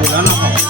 果然蛮好。